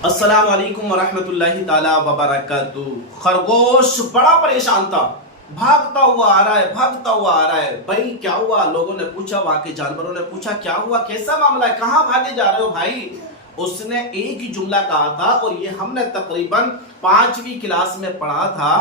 अस्सलाम वालेकुम वरहमतुल्लाहि ताला वबरकातु। खरगोश बड़ा परेशान था, भागता हुआ आ रहा है, भागता हुआ आ रहा है। भाई क्या हुआ? लोगों ने पूछा, वहां के जानवरों ने पूछा क्या हुआ, कैसा मामला है, कहाँ भागे जा रहे हो भाई? उसने एक ही जुमला कहा था और ये हमने तकरीबन 5वीं क्लास में पढ़ा था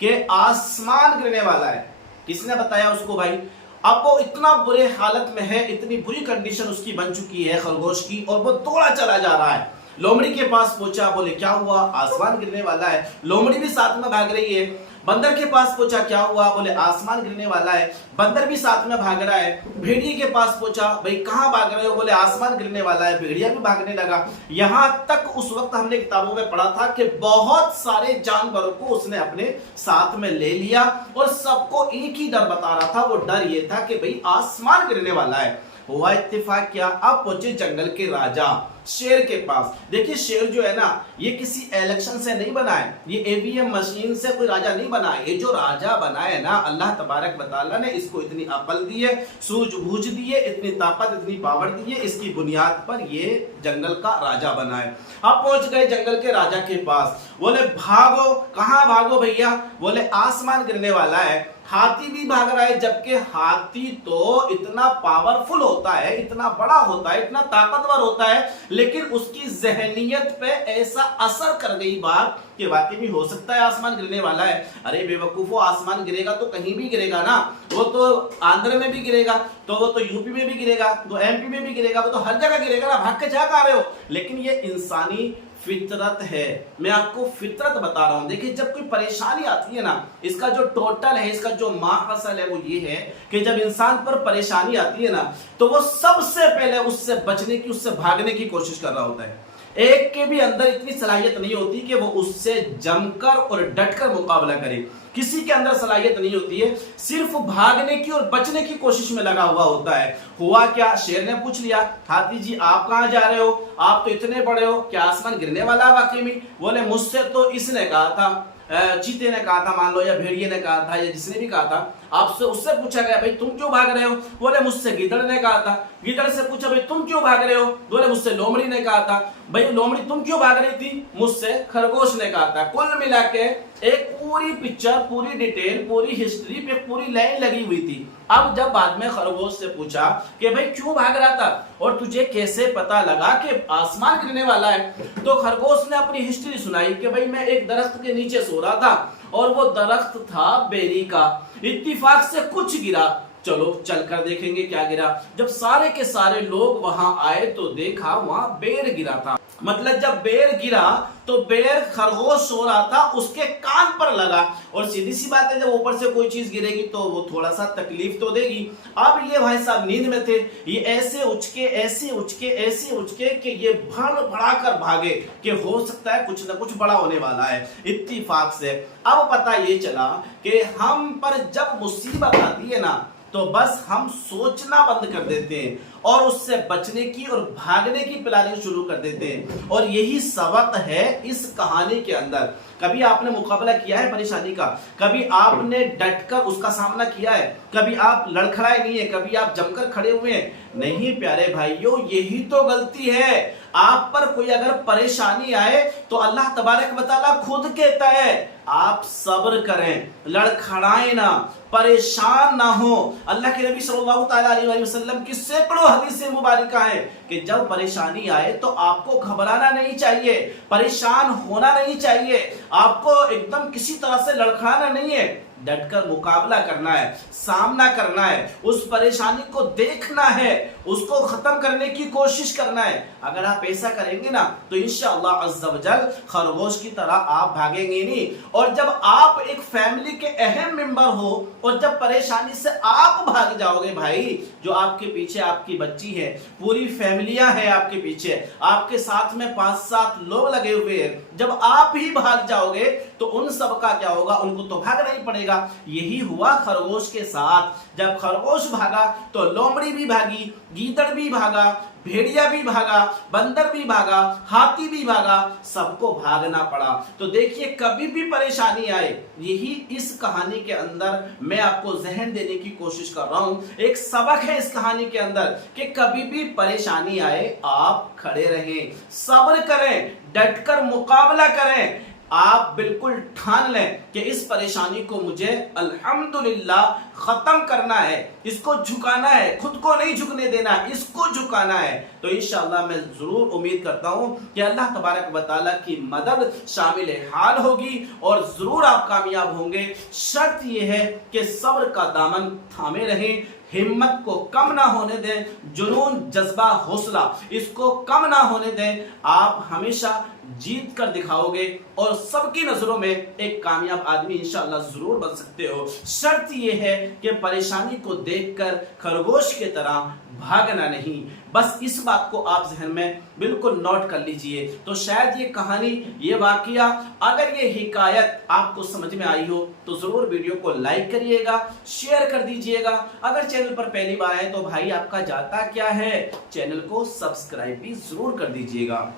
कि आसमान गिरने वाला है। किसने बताया उसको भाई? अब वो इतना बुरे हालत में है, इतनी बुरी कंडीशन उसकी बन चुकी है खरगोश की, और वो दौड़ा चला जा रहा है। लोमड़ी के पास पहुंचा, बोले क्या हुआ? आसमान गिरने वाला है। लोमड़ी भी साथ में भाग रही है। बंदर के पास पहुंचा, क्या हुआ? बोले आसमान गिरने वाला है। बंदर भी साथ में भाग रहा है। भेड़िए के पास पहुंचा, भाई कहां भाग रहे हो? बोले आसमान गिरने वाला है। भेड़िया भी भागने लगा। यहां तक उस वक्त हमने किताबों में पढ़ा था कि बहुत सारे जानवरों को उसने अपने साथ में ले लिया और सबको एक ही डर बता रहा था। वो डर ये था कि भाई आसमान गिरने वाला है। हुआ इत्तेफाक क्या, अब पहुंचे जंगल के राजा शेर के पास। देखिए शेर जो है ना, ये किसी इलेक्शन से नहीं बना है, ये ईवीएम मशीन से कोई राजा नहीं बना है। ये जो राजा बना है ना, अल्लाह तबारक व तआला ने इसको इतनी अकल दी है, सूझबूझ दी है, इतनी ताकत, इतनी पावर दी है, इसकी बुनियाद पर ये जंगल का राजा बना है। अब पहुंच गए जंगल के राजा के पास। बोले भागो। कहां भागो भैया? बोले आसमान गिरने वाला है। हाथी भी भाग रहा है, जबकि हाथी तो इतना पावरफुल होता है, इतना बड़ा होता है, इतना ताकतवर होता है, लेकिन उसकी जहनियत पे ऐसा असर कर गई बात कि वाकई भी हो सकता है आसमान गिरने वाला है। अरे बेवकूफो, आसमान गिरेगा तो कहीं भी गिरेगा ना। वो तो आंध्र में भी गिरेगा, तो वो तो यूपी में भी गिरेगा, तो एमपी में भी गिरेगा, वो तो हर जगह गिरेगा ना। भाग के जा रहे हो? लेकिन ये इंसानी फितरत है। मैं आपको फितरत बता रहा हूं। देखिए जब कोई परेशानी आती है ना, इसका जो टोटल है, इसका जो माहसल है वो ये है कि जब इंसान पर परेशानी आती है ना, तो वो सबसे पहले उससे बचने की, उससे भागने की कोशिश कर रहा होता है। एक के भी अंदर इतनी सलाहियत नहीं होती कि वो उससे जमकर और डटकर मुकाबला करे। किसी के अंदर सलाहियत नहीं होती है, सिर्फ भागने की और बचने की कोशिश में लगा हुआ होता है। हुआ क्या? शेर ने पूछ लिया, हाथी जी आप कहां जा रहे हो? आप तो इतने बड़े हो, क्या आसमान गिरने वाला है वाकई में? बोले मुझसे तो इसने कहा था, चीते ने कहा था मान लो, या भेड़िए ने कहा था, या जिसने भी कहा था। आपसे उससे पूछा गया भाई तुम क्यों भाग रहे हो? बोले मुझसे गिदड़ ने कहा था। गिदड़ से पूछा भाई तुम क्यों भाग रहे हो? बोले मुझसे लोमड़ी ने कहा था। भाई लोमड़ी तुम क्यों भाग रही थी? मुझसे खरगोश ने कहा था। कुल मिला के एक पूरी पिक्चर, पूरी डिटेल, पूरी हिस्ट्री पे पूरी लाइन लगी हुई थी। अब जब बाद में खरगोश से पूछा कि भाई क्यों भाग रहा था और तुझे कैसे पता लगा कि आसमान गिरने वाला है, तो खरगोश ने अपनी हिस्ट्री सुनाई कि भाई मैं एक दरख्त के नीचे सो रहा था और वो दरख्त था बेरी का। इत्तिफाक से कुछ गिरा, चलो चलकर देखेंगे क्या गिरा। जब सारे के सारे लोग वहां आए तो देखा वहां बेर गिरा था। मतलब जब बेर गिरा तो बेर खरगोश सो रहा था, उसके कान पर लगा। और सीधी सी बात है, जब ऊपर से कोई चीज गिरेगी तो वो थोड़ा सा तकलीफ तो देगी। अब ये भाई साहब नींद में थे, ये ऐसे उचके, ऐसे उचके, ऐसे उचके कि ये भड़ भड़ा कर भागे कि हो सकता है कुछ ना कुछ बड़ा होने वाला है। इत्तिफाक से अब पता ये चला कि हम पर जब मुसीबत आती है ना, तो बस हम सोचना बंद कर देते हैं और उससे बचने की और भागने की प्लानिंग शुरू कर देते हैं। और यही सबक है इस कहानी के अंदर। कभी आपने मुकाबला किया है परेशानी का? कभी आपने डटकर उसका सामना किया है? कभी आप लड़खड़ाए नहीं है? कभी आप जमकर खड़े हुए हैं? नहीं प्यारे भाइयों, यही तो गलती है। आप पर कोई अगर परेशानी आए तो अल्लाह तबारक व तआला खुद कहता है आप सब्र करें, लड़खड़ाएं ना, परेशान ना हो। अल्लाह के नबी सल्लल्लाहु अलैहि वसल्लम की सैकड़ों हदीसें मुबारका हैं कि जब परेशानी आए तो आपको घबराना नहीं चाहिए, परेशान होना नहीं चाहिए, आपको एकदम किसी तरह से लड़खड़ाना नहीं है, डटकर मुकाबला करना है, सामना करना है, उस परेशानी को देखना है, उसको खत्म करने की कोशिश करना है। अगर आप ऐसा करेंगे ना तो इंशाअल्लाह अज़्ज़ा वजल खरगोश की तरह आप भागेंगे नहीं। और जब आप एक फैमिली के अहम मेंबर हो और जब परेशानी से आप भाग जाओगे भाई, जो आपके पीछे आपकी बच्ची है, पूरी फैमिलियां हैं आपके पीछे, आपके साथ में 5-7 लोग लगे हुए हैं, जब आप ही भाग जाओगे तो उन सब का क्या होगा? उनको तो भागना ही पड़ेगा। यही हुआ खरगोश के साथ। जब खरगोश भागा तो लोमड़ी भी भागी, गीदड़ भी भागा, भेड़िया भी भागा, बंदर भी भागा, हाथी भी भागा, सबको भागना पड़ा। तो देखिए कभी भी परेशानी आए, यही इस कहानी के अंदर मैं आपको जहन देने की कोशिश कर रहा हूं। एक सबक है इस कहानी के अंदर कि कभी भी परेशानी आए आप खड़े रहें, सब्र करें, डटकर मुकाबला करें। आप बिल्कुल ठान लें कि इस परेशानी को मुझे अल्हम्दुलिल्लाह खत्म करना है, इसको झुकाना है, खुद को नहीं झुकने देना, इसको झुकाना है। तो इंशाअल्लाह मैं जरूर उम्मीद करता हूं कि अल्लाह तबारक व तआला की मदद शामिल हाल होगी और जरूर आप कामयाब होंगे। शर्त यह है कि सब्र का दामन थामे रहें, हिम्मत को कम ना होने दें, जुनून, जज्बा, हौसला इसको कम ना होने दें। आप हमेशा जीत कर दिखाओगे और सबकी नजरों में एक कामयाब आदमी इंशाअल्लाह जरूर बन सकते हो। शर्त यह है कि परेशानी को देखकर खरगोश की तरह भागना नहीं। बस इस बात को आप जहन में बिल्कुल नोट कर लीजिए। तो शायद ये कहानी, ये वाकया, अगर ये हिकायत आपको समझ में आई हो तो जरूर वीडियो को लाइक करिएगा, शेयर कर दीजिएगा। अगर चैनल पर पहली बार आए तो भाई आपका जाता क्या है, चैनल को सब्सक्राइब भी जरूर कर दीजिएगा।